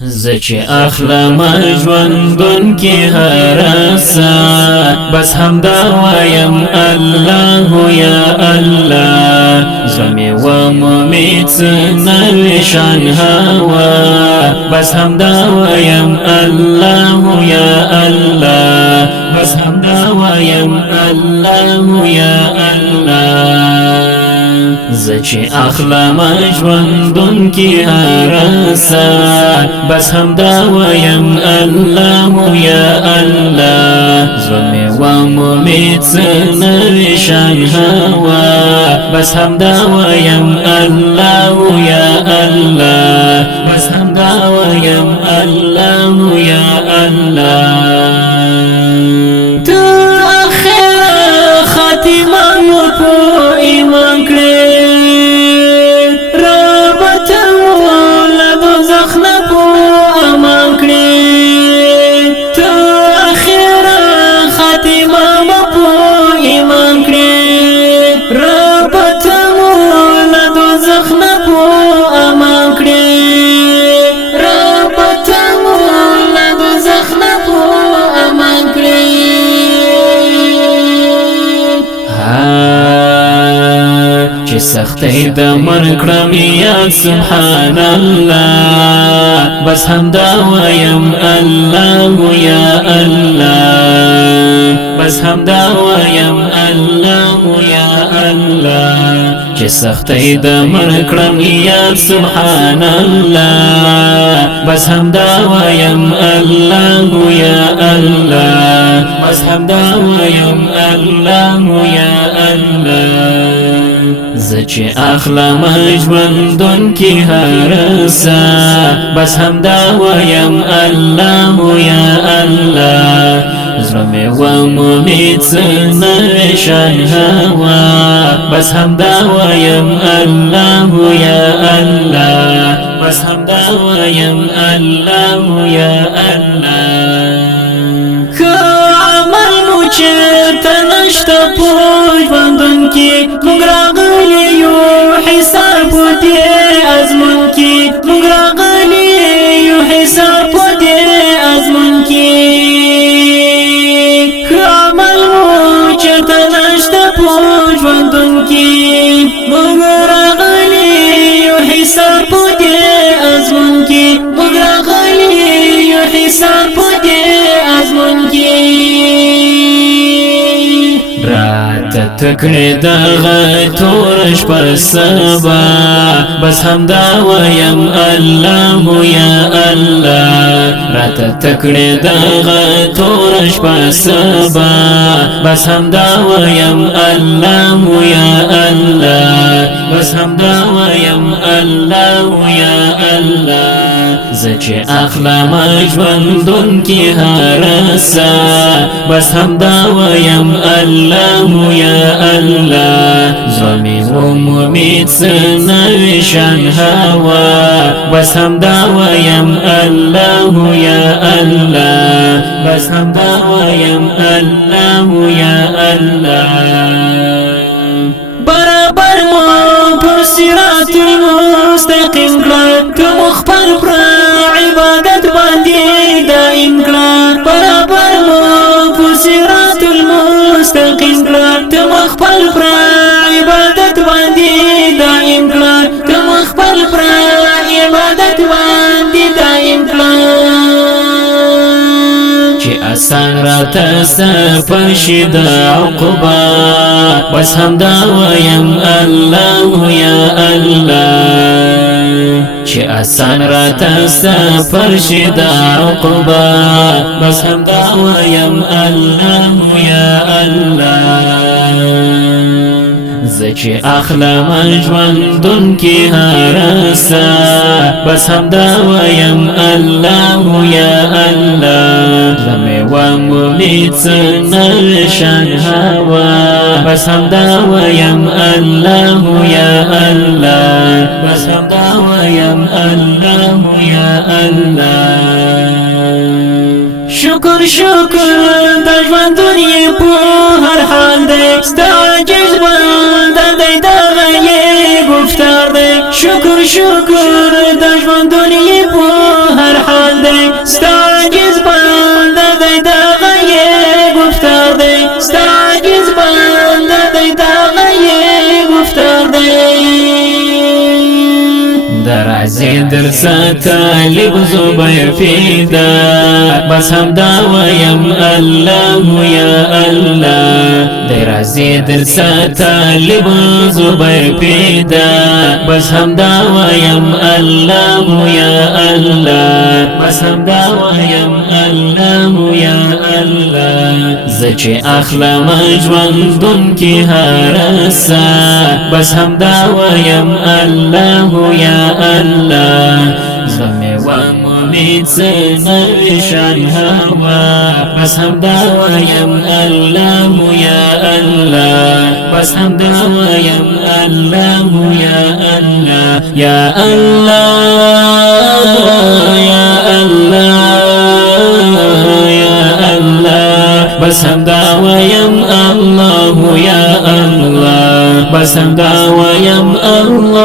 زچ اخلم ژوندون کی هرسا بس همدا وایم الله یا الله زمی و ممیت نوشان هوا بس همدا وایم الله یا الله بس همدا وایم الله یا الله زچ اخلم ژوندون کی هرسا بس همدا وایم الله یا الله زمی و ممیت نوشان هوا بس همدا وایم الله یا الله بس همدا وایم الله یا الله تو آخر خاتمه په ایمان کړې سختی د مرګ کړم یا سبحان الله بس همدا وایم الله یا الله بس همدا وایم الله یا الله چې سختی د مرګ کړم یا سبحان الله بس همدا وایم الله یا الله بس همدا وایم الله یا الله زچ اخلم ژوندون کی هرسا بس همدا وایم الله یا الله زمی و ممیت نوشان هوا بس همدا وایم الله یا الله بس همدا وایم الله یا الله عمل مو چرته نشته په ژوندون کې موږ راغلي یو حساب دې ازمون کې موږ راغلي یو حساب دې ازمون کې عمل مو چرته نشته په ژوندون کې موږ راغلي یو حساب دې ازمون کې موږ راغلي یو حساب دې ازمون کې تکړه دغه تورش پر سبا بس همدا وایم الله یا الله رات تکړه دغه تورش پر سبا بس همدا وایم الله یا الله بس همدا وایم الله یا الله زچ اخلم ژوندون کی هرسا بس همدا وایم الله یا الله زمی و ممیت نوشان هوا بس همدا وایم الله یا الله بس همدا وایم الله یا الله برابر مو پر صراط المستقیم کړه ته مخبر پر عبادت باندې دائم کړه برابر مو پر صراط المستقیم کړه ته مخبر پر عبادت باندې دائم کړه ته مخبر پر عبادت باندې دائم کړه آسان رات سفر شد عقبا بس همدا وایم الله یا الله چه آسان رات سفر شد عقبا بس همدا وایم الله یا الله زچ اخلم ژوندون کی هرسا بس همدا وایم الله یا الله زمی و ممیت نوشان هوا بس همدا وایم الله یا الله بس همدا وایم الله یا الله شکر شکر د ژوندون یې په هر حال دی ستا عاجز بنده دی دغه یې گفتار دی شکر شکر د ژوندون یې په هر حال درسا طالب زبیر فیدا بس همدا ویم الله یا الله دی رازی درسا طالب زبیر فیدا بس همدا ویم الله یا الله بس همدا ویم الله یا الله زچ اخلم ژوندون کی هرسا بس همدا ویم الله یا الله زمي ومؤمن سنوشان هوا بس همدا ویم الله یا الله بس همدا ویم الله یا الله یا الله یا الله یا الله بس همدا ویم الله یا الله بس همدا ویم الله